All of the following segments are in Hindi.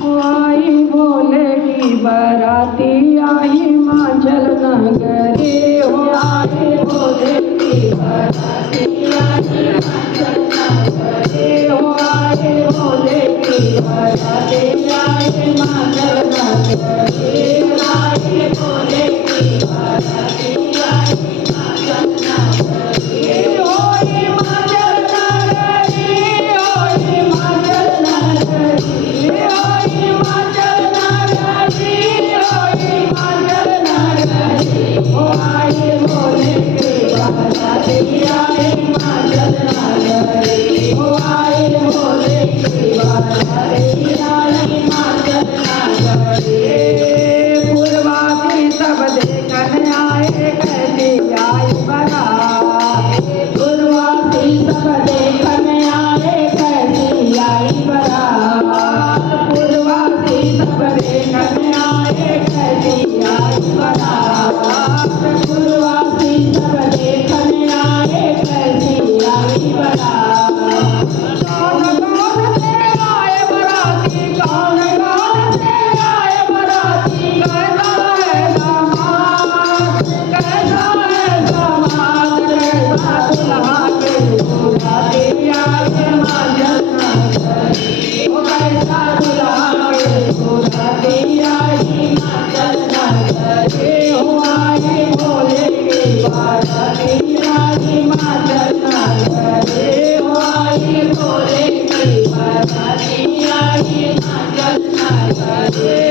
आई भोले की बराती आई हिमाचल नगरी हो आई भोले की बराती आई हिमाचल नगरी हो आई भोले की बराती आई हिमाचल नगरी आई भोले की बराती आई हिमाचल नगरी हो हिमाचल नगरी हो हिमाचल नगरी हो हिमाचल नगरी हो हिमाचल नगरी हो आई भोले की बराती आई हिमाचल नगरी हो आई भोले की बराती आई हिमाचल नगरी पूर्वासी सब देखन आए कैसी आई बरात पूर्वासी सब देखन आए कैसी आई बरात पूर्वासी सब देखन आए कैसी आई बरात पूर्वासी सब देखन आए कैसी आई बरात कौन कौन से आए बराती कौन कौन से आए बराती कैसा है दामाद कैसा है दामाद कैसा दुल्हा के बुलाती आई हिमाचल नगरी ओ कैसा दुल्हा के बुलाती आई हिमाचल नगरी हो आई भोले की बराती आई हिमाचल नगरी हो आई भोले की बराती आई हिमाचल नगरी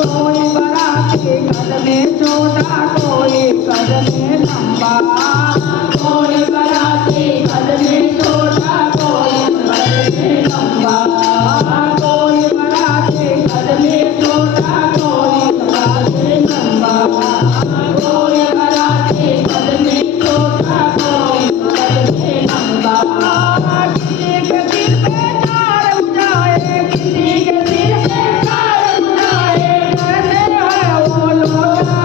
कोई बराती कद में छोटा कोई कद में लंबा कोई बराती कद में छोटा कोई कद में लंबा कोई बराती कद में छोटा कोई कद में लंबा कोई बराती कद में छोटा कोई कद में लंबा किसी के सिर पे चार बुझाए किसी के सिर पे चार बुझाए कैसे है वो लोटा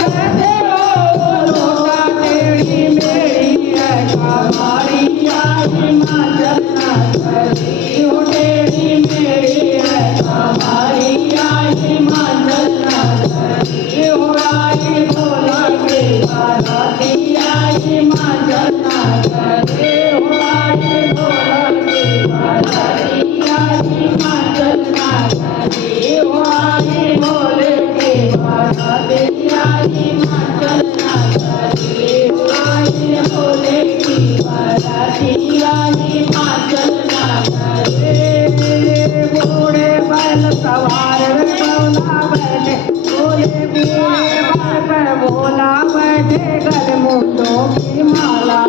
कैसे हो वो लोटा टेढ़ी मेरी है कमारी आई हिमाचल नगरी हो टेढ़ी मेरी है कमारी आई हिमाचल नगरी हो आई भोला के बराती आई हिमाचल नगरी हो आई भोला के बराती आई हिमाचल नगरी हो आई भोले के बराती आई हिमाचल नगरी हो आई भोले की बराती आई हिमाचल नगरी बूढ़े बैल सवार भोला बैठे बूढ़े बूढ़े बैल पर भोला बैठे गल मुंडों की माला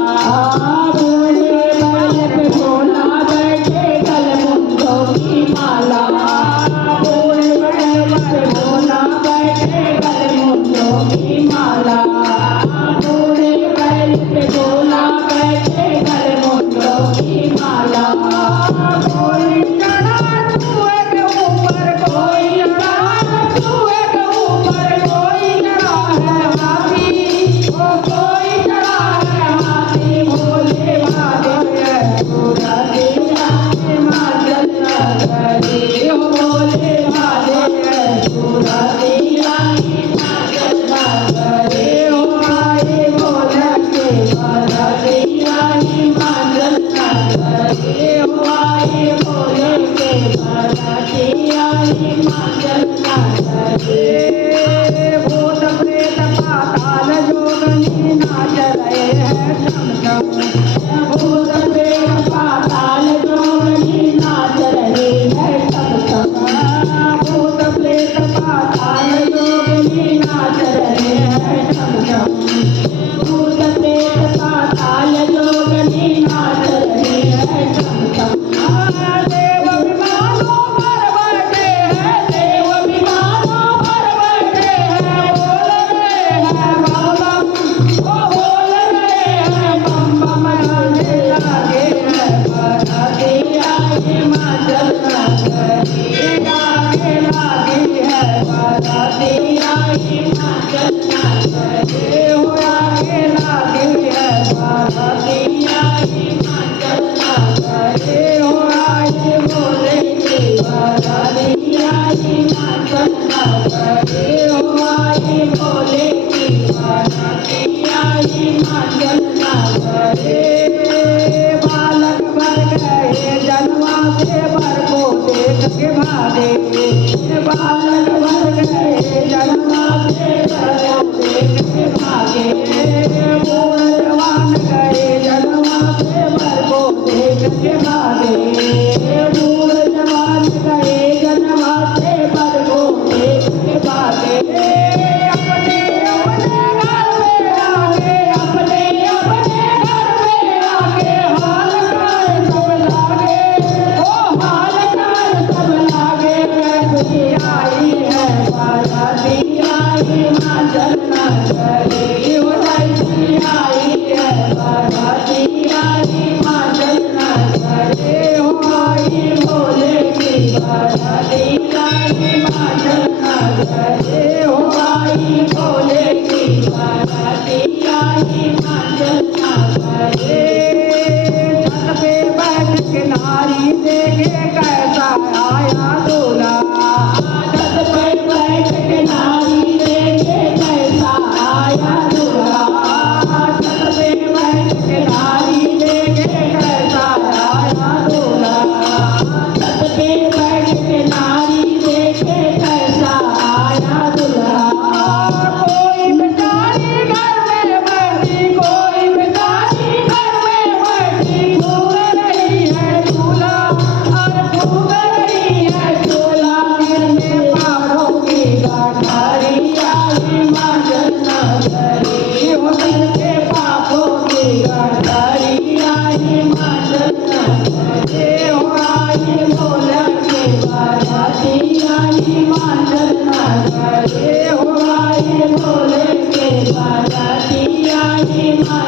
बूढ़े बैल पे भोला बैठे गल मुंडों की माला बूढ़े बैल पर भोला बैठे गल मुंडों की माला बूढ़े बैल पे भोला बैठे गल मुंडों की माला कोई चढ़ा कुएं के ऊपर कोई चढ़ा कुएं के ऊपर कोई चढ़ा है हाथी ओ कोई चढ़ा है हाथी भोले महादेव पूरा दिया हिमाचल नगरी ओ भोले महादेव पूरा दिया हिमाचल नगरी ओ आई भोले के बराती आई हिमाचल नगरी ओ आई भोले के बराती आई हिमाचल नगरी भूत प्रेत पाताल जोगनी नाच रहे हैं झम झम भूत प्रेत पाताल जोगनी नाच रहे हैं झम झम भूत प्रेत पाताल जोगनी नाच रहे हैं झम झम भूत प्रेत पाताल जोगनी नाच रहे हैं झम झम देव विमानों पर बैठे हैं देव विमानों पर बैठे हैं बोल रहे हैं बम बम ओ बोल रहे हैं बम बालक बन गए जन्मा से करो देख के भागे बूढ़ जवान गए जन्मा से को देख के भागे बूढ़ जवान गए जन्मा से को देख के भागे अपने अपने घर में आगे अपने अपने घर में आगे हाल कर सब लागे ओ हाल कर सब लागे कैसी आई है बाराती आई माँ जलना गई ओ कैसी आई है बाराती आई माँ जलना गई ओ आई भोले की बाराती आई माँ जलना गई ओ आई भोले की बाराती आई माँ जलना गई छत पे बैठ के नारी देखे कैसा आया दूल्हा छत पे बैठ के नारी देखे कैसा आया दूल्हा छत पे बैठ के नारी देखे कैसा आया दूल्हा छत पे बैठ के नारी देखे कैसा आया दूल्हा कोई बेचारी घर में बैठी कोई बेचारी घर में बैठी घूम रही है झूला और घूम रही है झूला सिर में पहाड़ों की गाठारी आई माँ जलना गई हो सिर के पापों की गाठारी आई माँ जलना गई हो आई भोला के बाराती आई माँ जलना गई हो आई भोले के बाराती आई माँ